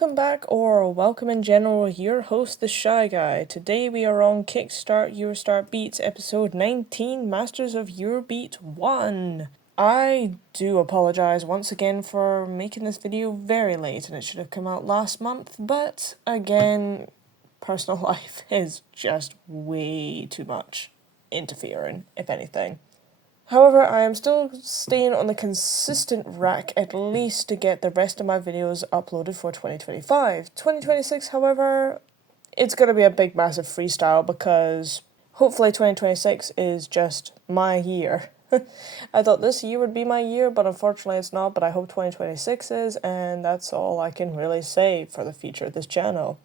Welcome back, or welcome in general, your host, the Shy Guy. Today we are on KickStart EuroStar Beats episode 19, Masters of Eurobeat 1. I do apologise once again for making this video very late, and it should have come out last month, but again, personal life is just way too much interfering, if anything. However, I am still staying on the consistent rack at least to get the rest of my videos uploaded for 2025. 2026, however, it's going to be a big massive freestyle because hopefully 2026 is just my year. I thought this year would be my year, but unfortunately it's not, but I hope 2026 is, and that's all I can really say for the future of this channel.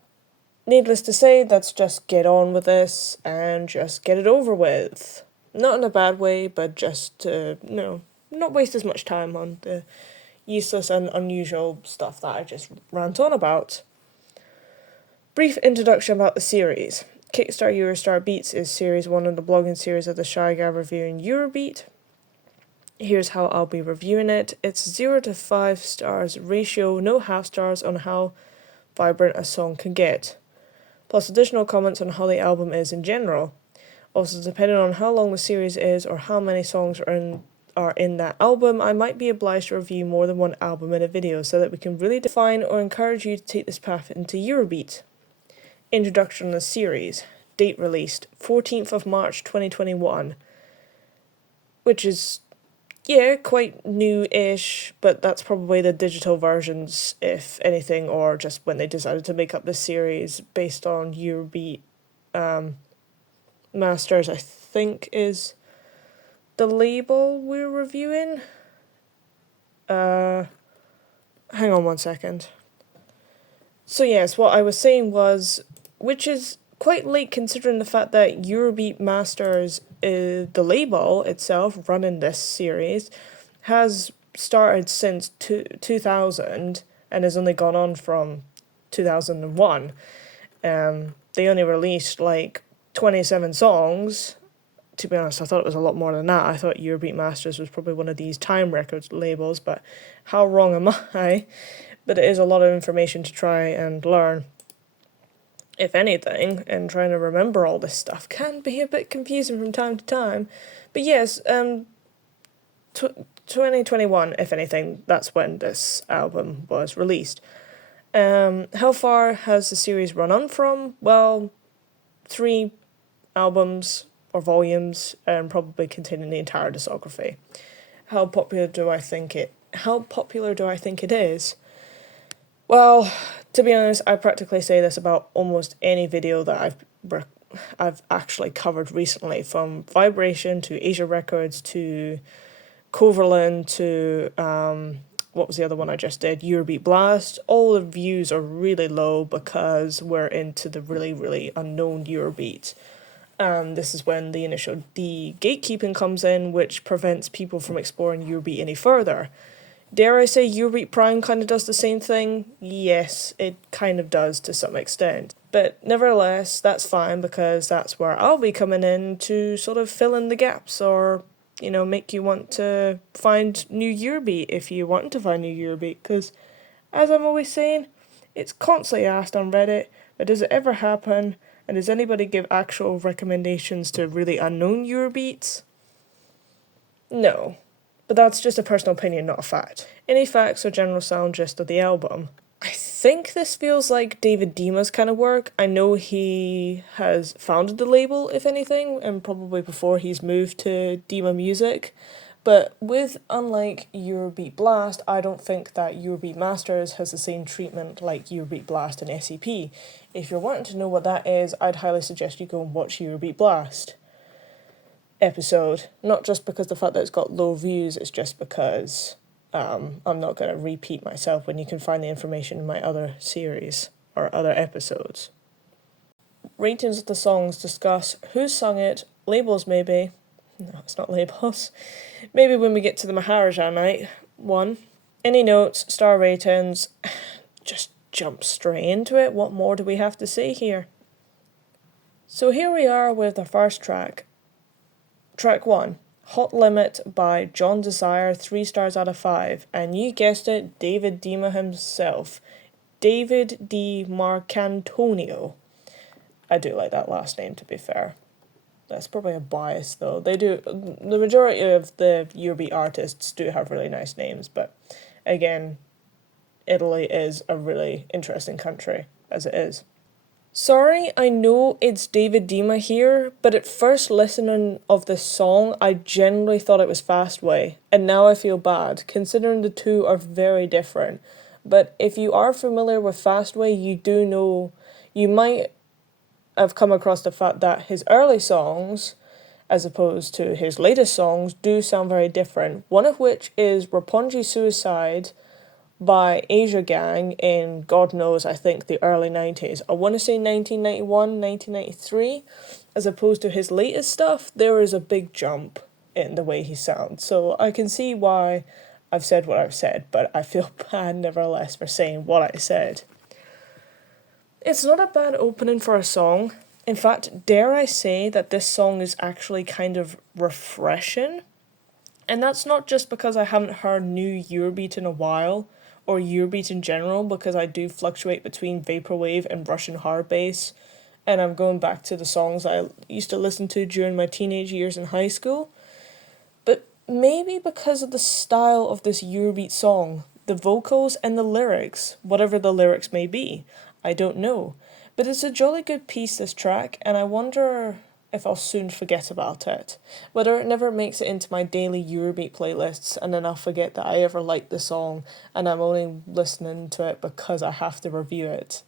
Needless to say, let's just get on with this and just get it over with. Not in a bad way, but just to, not waste as much time on the useless and unusual stuff that I just rant on about. Brief introduction about the series. KickStart EuroStar Beats is series 1 in the blogging series of the Shy Guy reviewing Eurobeat. Here's how I'll be reviewing it. It's 0 to 5 stars ratio, no half stars on how vibrant a song can get. Plus additional comments on how the album is in general. Also, depending on how long the series is or how many songs are in that album, I might be obliged to review more than one album in a video so that we can really define or encourage you to take this path into Eurobeat. Introduction of the series. Date released, 14th of March 2021. Which is, quite new-ish, but that's probably the digital versions, if anything, or just when they decided to make up this series based on Eurobeat, Masters, I think, is the label we're reviewing. Hang on one second. So yes, what I was saying was, which is quite late considering the fact that Eurobeat Masters, the label itself running this series, has started since 2000 and has only gone on from 2001. They only released 27 songs. To be honest, I thought it was a lot more than that. I thought Eurobeat Masters was probably one of these Time Records labels, but how wrong am I? But it is a lot of information to try and learn, if anything, and trying to remember all this stuff can be a bit confusing from time to time. But yes, 2021, if anything, that's when this album was released. How far has the series run on from? Well, 3 albums or volumes, and probably containing the entire discography. How popular do I think it is? Well, to be honest, I practically say this about almost any video that I've actually covered recently, from Vibration to Asia Records to Coverland to what was the other one I just did? Eurobeat Blast. All the views are really low because we're into the really, really unknown Eurobeat. And this is when the gatekeeping comes in, which prevents people from exploring Eurobeat any further. Dare I say Eurobeat Prime kind of does the same thing? Yes, it kind of does to some extent. But nevertheless, that's fine because that's where I'll be coming in to sort of fill in the gaps or make you want to find new Eurobeat if you want to find new Eurobeat, because, as I'm always saying, it's constantly asked on Reddit, but does it ever happen, and does anybody give actual recommendations to really unknown Eurobeats? No, but that's just a personal opinion, not a fact. Any facts or general sound gist of the album? I think this feels like David Dima's kind of work. I know he has founded the label, if anything, and probably before he's moved to Dima Music. But unlike Eurobeat Blast, I don't think that Eurobeat Masters has the same treatment like Eurobeat Blast and SCP. If you're wanting to know what that is, I'd highly suggest you go and watch Eurobeat Blast episode. Not just because the fact that it's got low views, it's just because I'm not going to repeat myself when you can find the information in my other series or other episodes. Ratings of the songs discuss who sung it, labels maybe. No, it's not labels. Maybe when we get to the Maharaja night. 1. Any notes, star ratings. Just jump straight into it. What more do we have to say here? So here we are with the first track. Track 1. Hot Limit by John Desire, 3 stars out of 5. And you guessed it, David Dima himself. David Di Marcantonio. I do like that last name, to be fair. That's probably a bias, though. The majority of the Eurobeat artists do have really nice names, but again, Italy is a really interesting country, as it is. Sorry, I know it's David Dima here, but at first listening of this song, I generally thought it was Fastway, and now I feel bad, considering the two are very different. But if you are familiar with Fastway, you do know, you might have come across the fact that his early songs, as opposed to his latest songs, do sound very different. One of which is Roppongi Suicide by Asia Gang in, God knows, I think the early 90s. I want to say 1991, 1993. As opposed to his latest stuff, there is a big jump in the way he sounds. So I can see why I've said what I've said, but I feel bad nevertheless for saying what I said. It's not a bad opening for a song. In fact, dare I say that this song is actually kind of refreshing? And that's not just because I haven't heard new Eurobeat in a while, or Eurobeat in general, because I do fluctuate between Vaporwave and Russian hard bass, and I'm going back to the songs I used to listen to during my teenage years in high school. But maybe because of the style of this Eurobeat song, the vocals and the lyrics, whatever the lyrics may be, I don't know. But it's a jolly good piece, this track, and I wonder if I'll soon forget about it. Whether it never makes it into my daily Eurobeat playlists and then I'll forget that I ever liked the song and I'm only listening to it because I have to review it.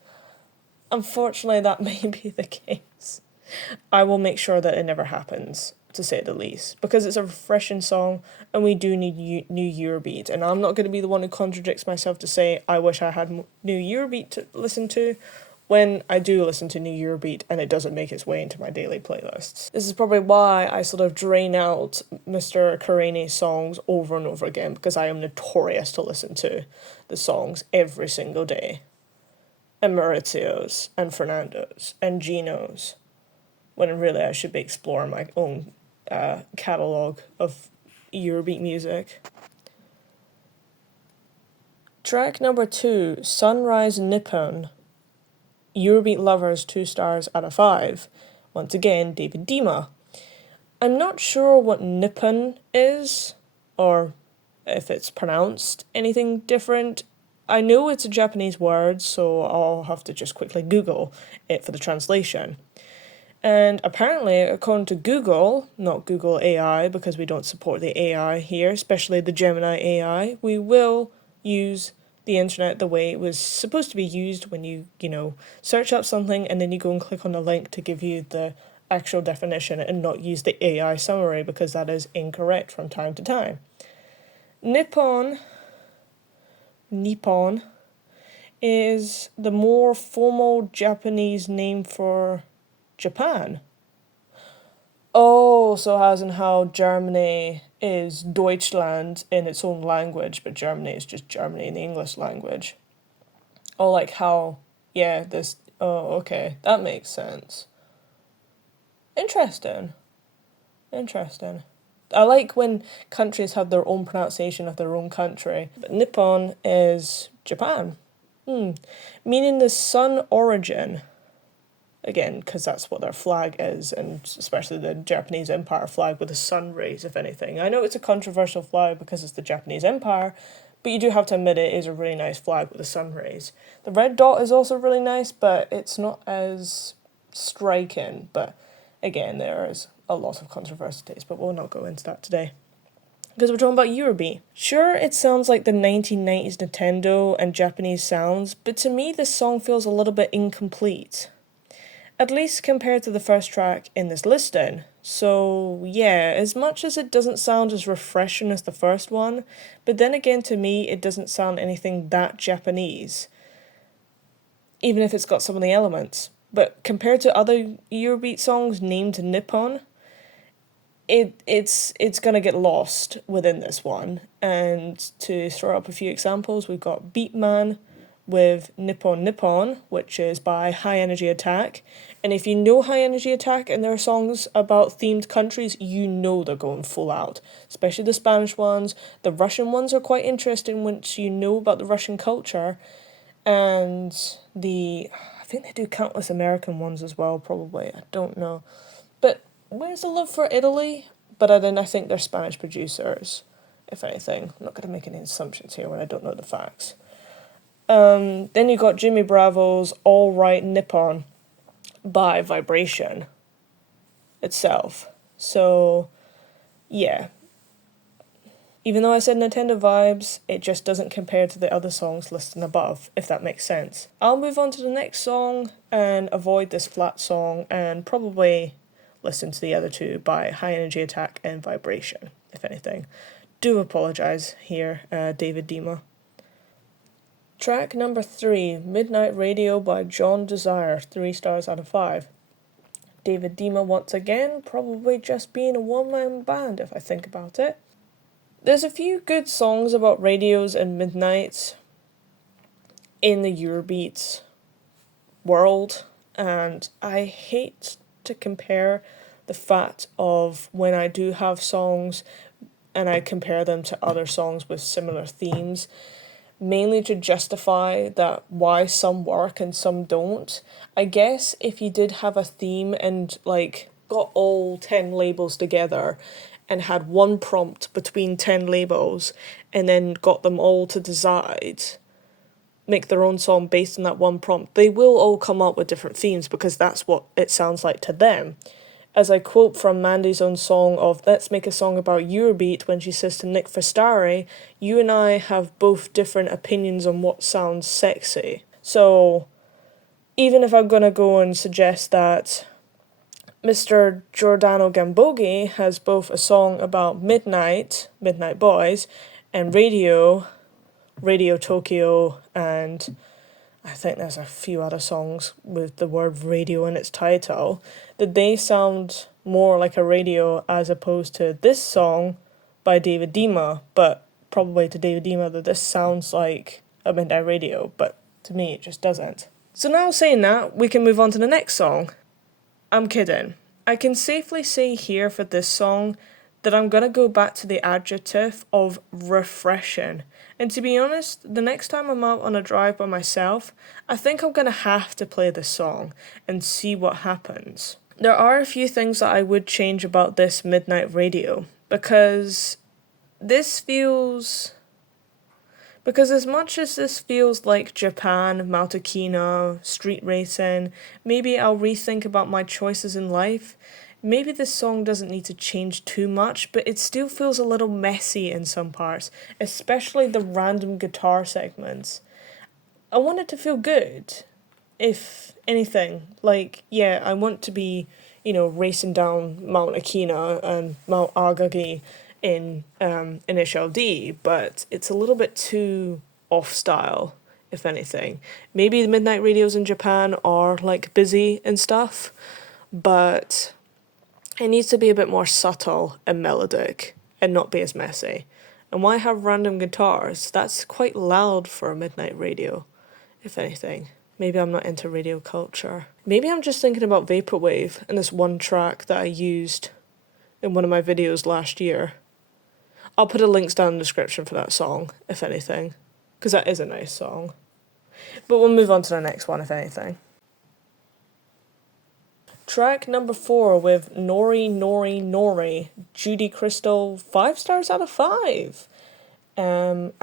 Unfortunately, that may be the case. I will make sure that it never happens, to say the least, because it's a refreshing song and we do need new Eurobeat. And I'm not going to be the one who contradicts myself to say I wish I had new Eurobeat to listen to, when I do listen to new Eurobeat and it doesn't make its way into my daily playlists. This is probably why I sort of drain out Mr. Karene's songs over and over again, because I am notorious to listen to the songs every single day. And Maurizio's, and Fernando's, and Gino's, when really I should be exploring my own catalogue of Eurobeat music. Track number 2, Sunrise Nippon. Eurobeat lovers 2 stars out of 5. Once again, David Dima. I'm not sure what Nippon is, or if it's pronounced anything different. I know it's a Japanese word, so I'll have to just quickly Google it for the translation. And apparently, according to Google, not Google AI, because we don't support the AI here, especially the Gemini AI, we will use the internet the way it was supposed to be used when you search up something and then you go and click on the link to give you the actual definition and not use the AI summary, because that is incorrect from time to time. Nippon is the more formal Japanese name for Japan. Oh, so as in how Germany is Deutschland in its own language, but Germany is just Germany in the English language. Or like how, oh, okay, that makes sense. Interesting. I like when countries have their own pronunciation of their own country, but Nippon is Japan. Meaning the sun origin. Again, because that's what their flag is, and especially the Japanese Empire flag with the sun rays, if anything. I know it's a controversial flag because it's the Japanese Empire, but you do have to admit it is a really nice flag with the sun rays. The red dot is also really nice, but it's not as striking. But again, there is a lot of controversies, but we'll not go into that today, because we're talking about Eurobeat. Sure, it sounds like the 1990s Nintendo and Japanese sounds, but to me this song feels a little bit incomplete. At least compared to the first track in this listing. So yeah, as much as it doesn't sound as refreshing as the first one, but then again to me it doesn't sound anything that Japanese, even if it's got some of the elements. But compared to other Eurobeat songs named Nippon, it's gonna get lost within this one. And to throw up a few examples, we've got Beatman with Nippon Nippon, which is by High Energy Attack. And if you know High Energy Attack and their songs about themed countries, you know they're going full out. Especially the Spanish ones. The Russian ones are quite interesting once you know about the Russian culture. And I think they do countless American ones as well, probably. I don't know. But where's the love for Italy? But I think they're Spanish producers, if anything. I'm not going to make any assumptions here when I don't know the facts. Then you got Jimmy Bravo's All Right Nippon by Vibration itself. So, yeah. Even though I said Nintendo vibes, it just doesn't compare to the other songs listed above, if that makes sense. I'll move on to the next song and avoid this flat song and probably listen to the other two by High Energy Attack and Vibration, if anything. Do apologise here, David Dima. Track number 3, Midnight Radio by John Desire, 3 stars out of 5. David Dima once again, probably just being a one-man band if I think about it. There's a few good songs about radios and midnights in the Eurobeat world, and I hate to compare the fact of when I do have songs and I compare them to other songs with similar themes, mainly to justify that why some work and some don't. I guess if you did have a theme and like got all 10 labels together and had one prompt between 10 labels and then got them all to decide, make their own song based on that one prompt, they will all come up with different themes because that's what it sounds like to them. As I quote from Mandy's own song of Let's Make a Song About Eurobeat when she says to Nick Fastari, you and I have both different opinions on what sounds sexy. So even if I'm going to go and suggest that Mr. Giordano Gambogi has both a song about Midnight Boys, and Radio Tokyo, and I think there's a few other songs with the word radio in its title, that they sound more like a radio as opposed to this song by David Dima, but probably to David Dima that this sounds like a Midnight Radio, but to me it just doesn't. So now saying that, we can move on to the next song. I'm kidding. I can safely say here for this song that I'm going to go back to the adjective of refreshing. And to be honest, the next time I'm out on a drive by myself, I think I'm going to have to play this song and see what happens. There are a few things that I would change about this Midnight Radio, because as much as this feels like Japan, Maltakina, street racing, maybe I'll rethink about my choices in life. Maybe this song doesn't need to change too much, but it still feels a little messy in some parts, especially the random guitar segments. I want it to feel good, if anything. Like, yeah, I want to be, racing down Mount Akina and Mount Agagi in Initial D, but it's a little bit too off style, if anything. Maybe the Midnight Radios in Japan are like busy and stuff, but it needs to be a bit more subtle and melodic and not be as messy. And why have random guitars? That's quite loud for a Midnight Radio, if anything. Maybe I'm not into radio culture. Maybe I'm just thinking about Vaporwave and this one track that I used in one of my videos last year. I'll put a links down in the description for that song, if anything, because that is a nice song. But we'll move on to the next one, if anything. Track number 4 with Nori Nori Nori, Judy Crystal, 5 stars out of 5. And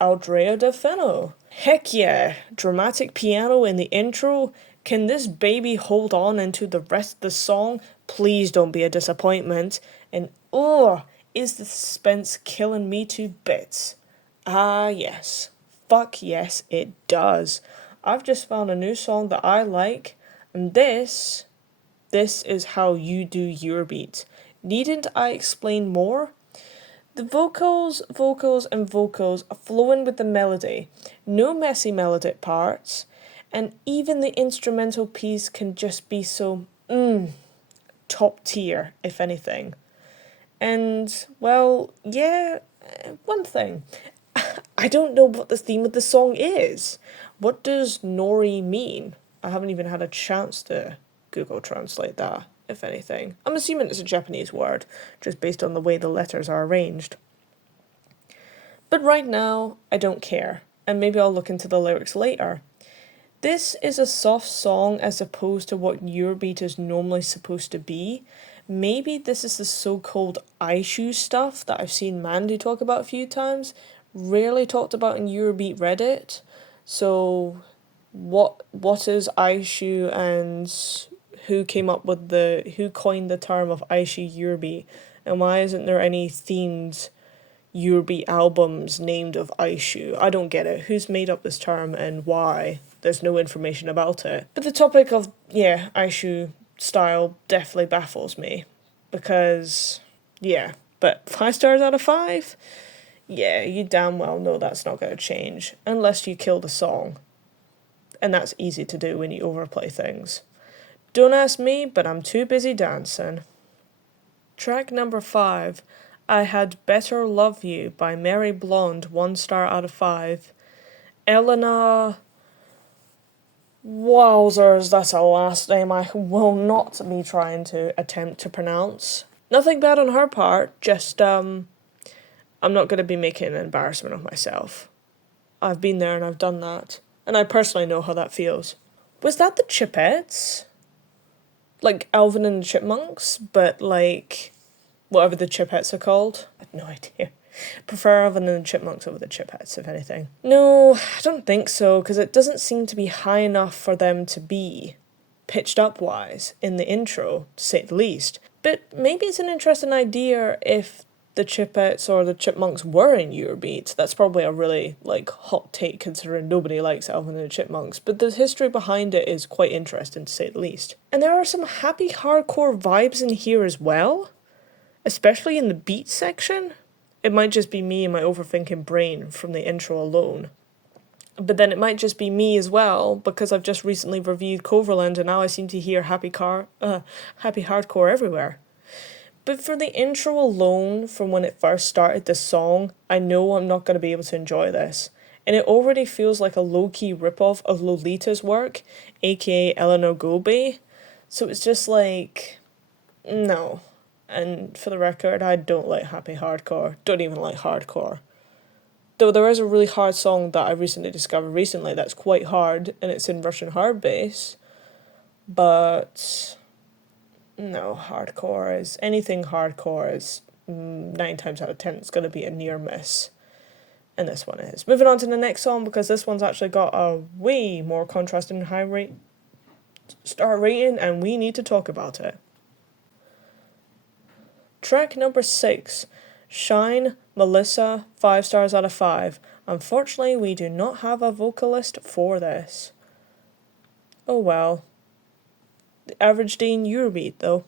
Aldrea De Feno. Heck yeah, dramatic piano in the intro. Can this baby hold on into the rest of the song? Please don't be a disappointment. And is the suspense killing me to bits? Ah yes, fuck yes it does. I've just found a new song that I like, and this is how you do Eurobeat. Needn't I explain more? The vocals are flowing with the melody. No messy melodic parts. And even the instrumental piece can just be so, top tier, if anything. And, well, yeah, one thing. I don't know what the theme of the song is. What does Nori mean? I haven't even had a chance to Google Translate that, if anything. I'm assuming it's a Japanese word, just based on the way the letters are arranged. But right now, I don't care, and maybe I'll look into the lyrics later. This is a soft song as opposed to what Eurobeat is normally supposed to be. Maybe this is the so-called Aishu stuff that I've seen Mandy talk about a few times, rarely talked about in Eurobeat Reddit. So what is Aishu, and who coined the term of Aishu Eurobeat, and why isn't there any themed Eurobeat albums named of Aishu? I don't get it. Who's made up this term and why? There's no information about it. But the topic of, Aishu style definitely baffles me. Because, but 5 stars out of 5? Yeah, you damn well know that's not going to change. Unless you kill the song. And that's easy to do when you overplay things. Don't ask me, but I'm too busy dancing. Track number 5. I Had Better Love You by Mary Blonde, 1 star out of 5. Elena... Wowzers, that's a last name I will not be trying to attempt to pronounce. Nothing bad on her part, just, I'm not going to be making an embarrassment of myself. I've been there and I've done that, and I personally know how that feels. Was that the Chipettes? Like Alvin and the Chipmunks, but like... whatever the Chipettes are called. I have no idea. Prefer Alvin and the Chipmunks over the Chipettes, if anything. No, I don't think so, because it doesn't seem to be high enough for them to be, pitched up-wise, in the intro, to say the least. But maybe it's an interesting idea if the Chipettes or the Chipmunks were in Eurobeat. That's probably a really, hot take, considering nobody likes Alvin and the Chipmunks, but the history behind it is quite interesting, to say the least. And there are some happy hardcore vibes in here as well. Especially in the beat section. It might just be me and my overthinking brain from the intro alone. But then it might just be me as well, because I've just recently reviewed Coverland and now I seem to hear happy hardcore everywhere. But for the intro alone, from when it first started this song, I know I'm not going to be able to enjoy this. And it already feels like a low-key ripoff of Lolita's work, aka Eleanor Gobe. So it's just like... no. And for the record, I don't like happy hardcore. Don't even like hardcore. Though there is a really hard song that I recently discovered that's quite hard, and it's in Russian hard bass. But no, anything hardcore is 9 times out of 10 it's going to be a near miss. And this one is. Moving on to the next song, because this one's actually got a way more contrasting high star rating, and we need to talk about it. Track number 6, Shine, Melissa, 5 stars out of 5. Unfortunately, we do not have a vocalist for this. Oh well. The average day in Eurobeat, though.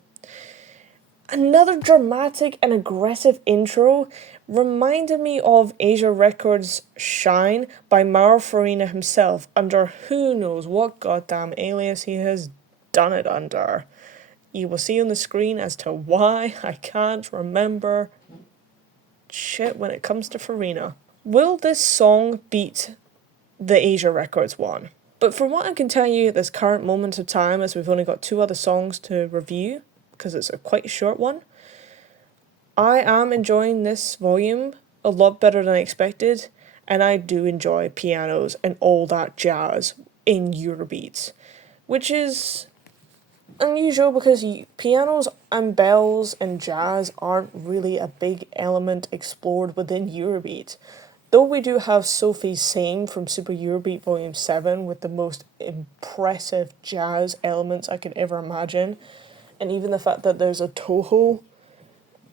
Another dramatic and aggressive intro reminded me of Asia Records' Shine by Mauro Farina himself, under who knows what goddamn alias he has done it under. You will see on the screen as to why I can't remember shit when it comes to Farina. Will this song beat the Asia Records one? But from what I can tell you at this current moment of time, as we've only got 2 other songs to review, because it's a quite short one, I am enjoying this volume a lot better than I expected, and I do enjoy pianos and all that jazz in Eurobeats, which is unusual because pianos and bells and jazz aren't really a big element explored within Eurobeat. Though we do have Sophie's Same from Super Eurobeat Volume 7 with the most impressive jazz elements I could ever imagine, and even the fact that there's a Touhou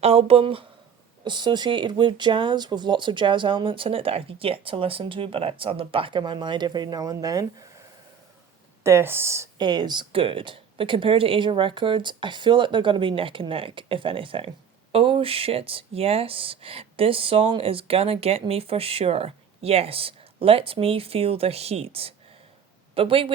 album associated with jazz, with lots of jazz elements in it that I've yet to listen to, but it's on the back of my mind every now and then. This is good. But compared to Asia Records, I feel like they're going to be neck and neck, if anything. Oh shit, yes, this song is gonna get me for sure. Yes, let me feel the heat. But wait.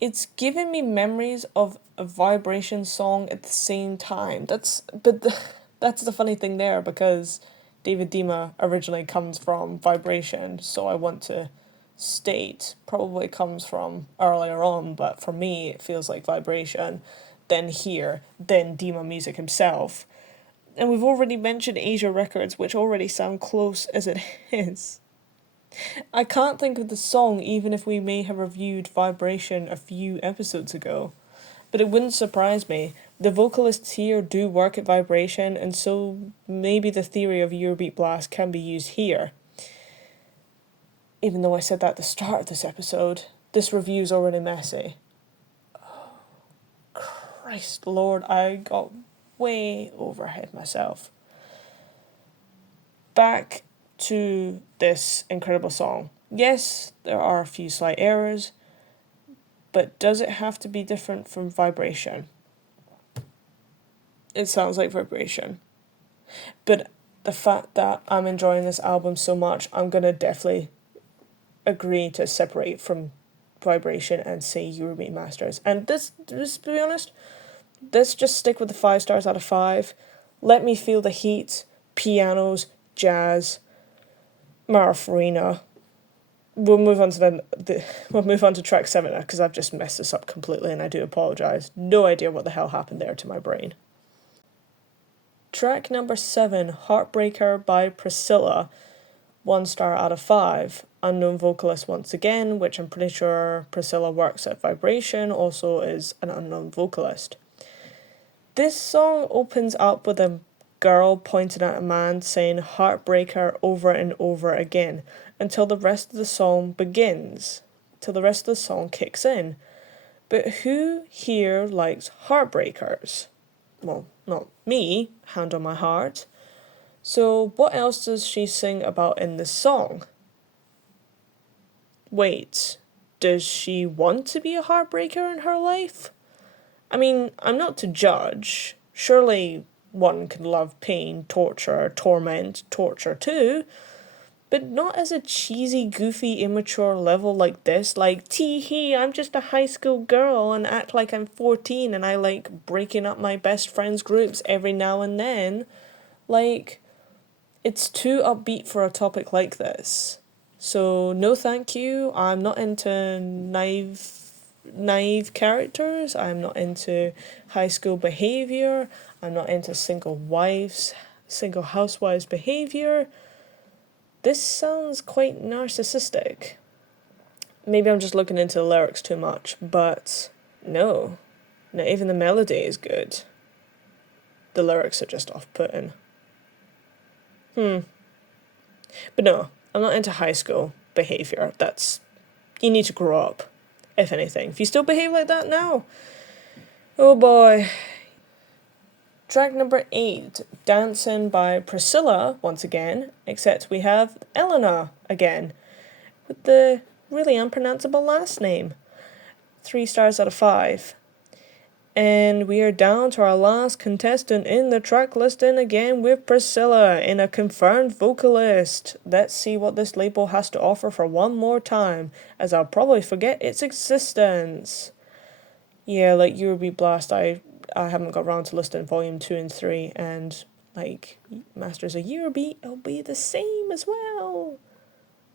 It's giving me memories of a Vibration song at the same time. That's the funny thing there, because David Dima originally comes from Vibration, so I want to state probably comes from earlier on, but for me it feels like Vibration, then here, then Dima Music himself. And we've already mentioned Asia Records, which already sound close as it is. I can't think of the song even if we may have reviewed Vibration a few episodes ago. But it wouldn't surprise me. The vocalists here do work at Vibration, and so maybe the theory of Eurobeat Blast can be used here. Even though I said that at the start of this episode, this review's already messy. Oh, Christ Lord, I got way overhead myself. Back to this incredible song. Yes, there are a few slight errors, but does it have to be different from Vibration? It sounds like Vibration. But the fact that I'm enjoying this album so much, I'm going to definitely agree to separate from Vibration and say Eurobeat Masters. And this, to be honest, let's just stick with the 5 stars out of 5. Let me feel the heat, pianos, jazz, Mara Farina. We'll move on to track 7 now, because I've just messed this up completely and I do apologise. No idea what the hell happened there to my brain. Track number 7, Heartbreaker by Priscilla, 1 star out of 5. Unknown vocalist once again, which I'm pretty sure Priscilla works at Vibration, also is an unknown vocalist. This song opens up with a girl pointing at a man saying heartbreaker over and over again until the rest of the song begins, till the rest of the song kicks in. But who here likes heartbreakers? Well, not me, hand on my heart. So what else does she sing about in this song? Wait, does she want to be a heartbreaker in her life? I mean, I'm not to judge. Surely one can love pain, torture, torment, torture too. But not as a cheesy, goofy, immature level like this, like, tee-hee, I'm just a high school girl and act like I'm 14 and I like breaking up my best friends' groups every now and then. Like, it's too upbeat for a topic like this. So, no thank you. I'm not into naive characters. I'm not into high school behaviour. I'm not into single housewives behaviour. This sounds quite narcissistic. Maybe I'm just looking into the lyrics too much, but no. Not even the melody is good. The lyrics are just off-putting. But no, I'm not into high school behaviour. You need to grow up, if anything. If you still behave like that now, oh boy. Track number 8, Dancing by Priscilla, once again, except we have Elena again, with the really unpronounceable last name. 3 stars out of 5. And we are down to our last contestant in the track listing again with Priscilla in a confirmed vocalist. Let's see what this label has to offer for one more time, as I'll probably forget its existence. Yeah, like Eurobeat Blast, I haven't got around to listing volume 2 and 3, and like Masters of Eurobeat, it'll be the same as well.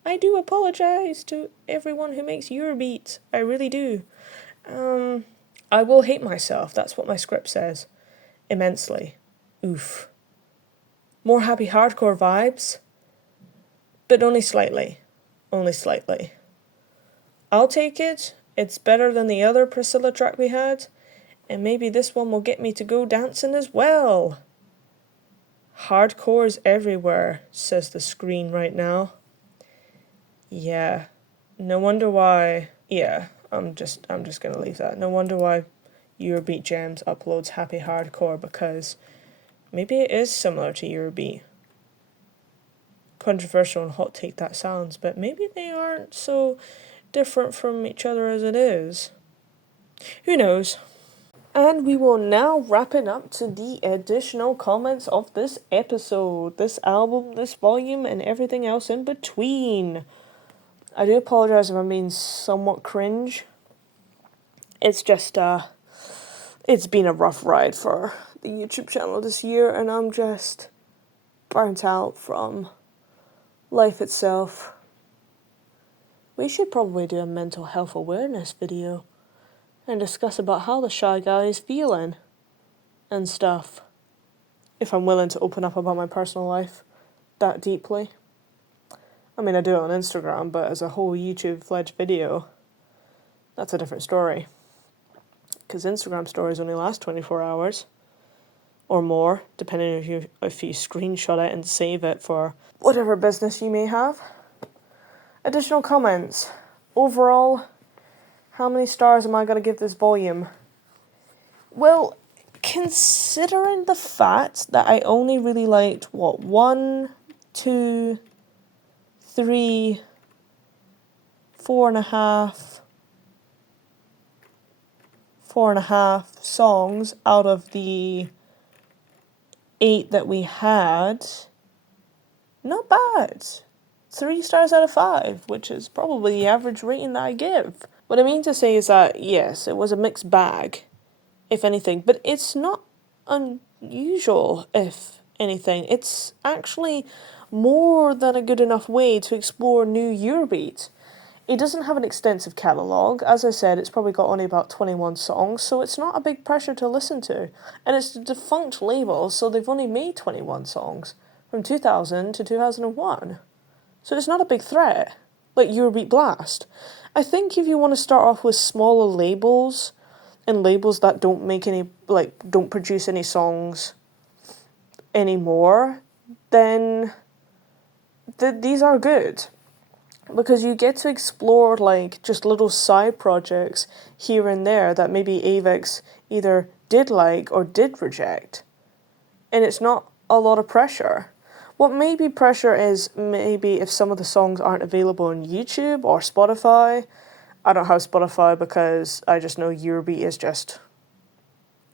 I do apologise to everyone who makes Eurobeat. I really do. I will hate myself, that's what my script says. Immensely. Oof. More happy hardcore vibes, but only slightly. Only slightly. I'll take it. It's better than the other Priscilla track we had, and maybe this one will get me to go dancing as well. Hardcore's everywhere, says the screen right now. Yeah, no wonder why. Yeah, I'm just gonna leave that. No wonder why Eurobeat Gems uploads happy hardcore, because maybe it is similar to Eurobeat. Controversial and hot take that sounds, but maybe they aren't so different from each other as it is. Who knows? And we will now wrap it up to the additional comments of this episode, this album, this volume, and everything else in between. I do apologise if I'm being somewhat cringe. It's just, it's been a rough ride for the YouTube channel this year, and I'm just burnt out from life itself. We should probably do a mental health awareness video and discuss about how the Shy Guy is feeling and stuff. If I'm willing to open up about my personal life that deeply. I mean, I do it on Instagram, but as a whole YouTube-fledged video, that's a different story. Because Instagram stories only last 24 hours or more, depending if you screenshot it and save it for whatever business you may have. Additional comments. Overall, how many stars am I going to give this volume? Well, considering the fact that I only really liked, 1, 2, 3, 4.5 songs out of the 8 that we had, not bad. 3 stars out of 5, which is probably the average rating that I give. What I mean to say is that, yes, it was a mixed bag, if anything, but it's not unusual, if anything. It's actually more than a good enough way to explore new Eurobeat. It doesn't have an extensive catalogue. As I said, it's probably got only about 21 songs, so it's not a big pressure to listen to. And it's a defunct label, so they've only made 21 songs, from 2000 to 2001. So it's not a big threat, like Eurobeat Blast. I think if you want to start off with smaller labels, and labels that don't produce any songs anymore, then these are good. Because you get to explore just little side projects here and there that maybe Avex either did like or did reject. And it's not a lot of pressure. What may be pressure is maybe if some of the songs aren't available on YouTube or Spotify. I don't have Spotify because I just know Eurobeat is just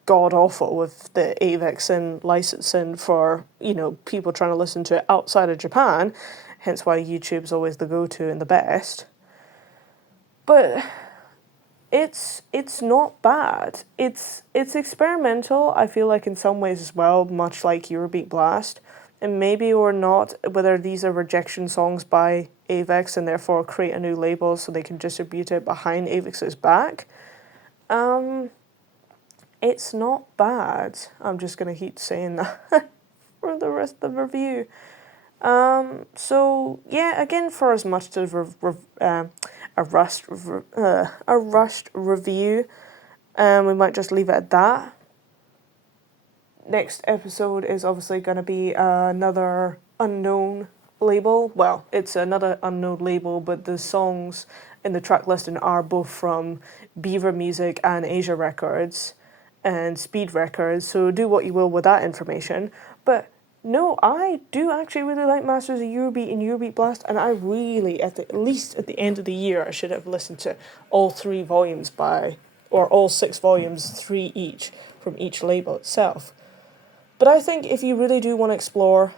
god-awful with the Avex and licensing for, people trying to listen to it outside of Japan. Hence why YouTube's always the go-to and the best. But it's not bad. It's experimental, I feel like, in some ways as well, much like Eurobeat Blast. And maybe or not, whether these are rejection songs by Avex and therefore create a new label so they can distribute it behind Avex's back. It's not bad. I'm just going to keep saying that for the rest of the review. So yeah, again, for as much as a rushed review, we might just leave it at that. Next episode is obviously going to be another unknown label. Well, it's another unknown label, but the songs in the track listing are both from Beaver Music and Asia Records and Speed Records, so do what you will with that information. But no, I do actually really like Masters of Eurobeat and Eurobeat Blast, and I really, at least at the end of the year, I should have listened to all 3 volumes or all 6 volumes, 3 each, from each label itself. But I think if you really do want to explore,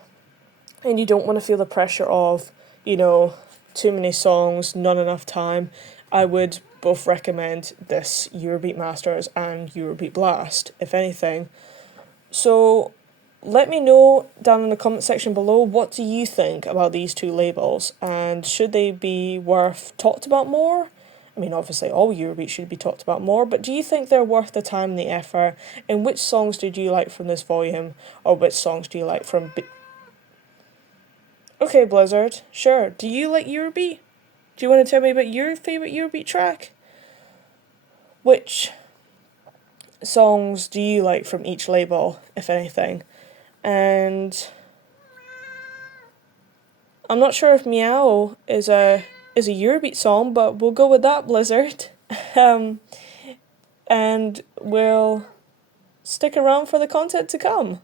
and you don't want to feel the pressure of, too many songs, not enough time, I would both recommend this Eurobeat Masters and Eurobeat Blast, if anything. So let me know down in the comment section below, what do you think about these 2 labels, and should they be worth talked about more? I mean, obviously all Eurobeat should be talked about more, but do you think they're worth the time and the effort? And which songs did you like from this volume, or which songs do you like from... Okay, Blizzard, sure. Do you like Eurobeat? Do you want to tell me about your favourite Eurobeat track? Which songs do you like from each label, if anything? And I'm not sure if Meow is a Eurobeat song, but we'll go with that, Blizzard. And we'll stick around for the content to come.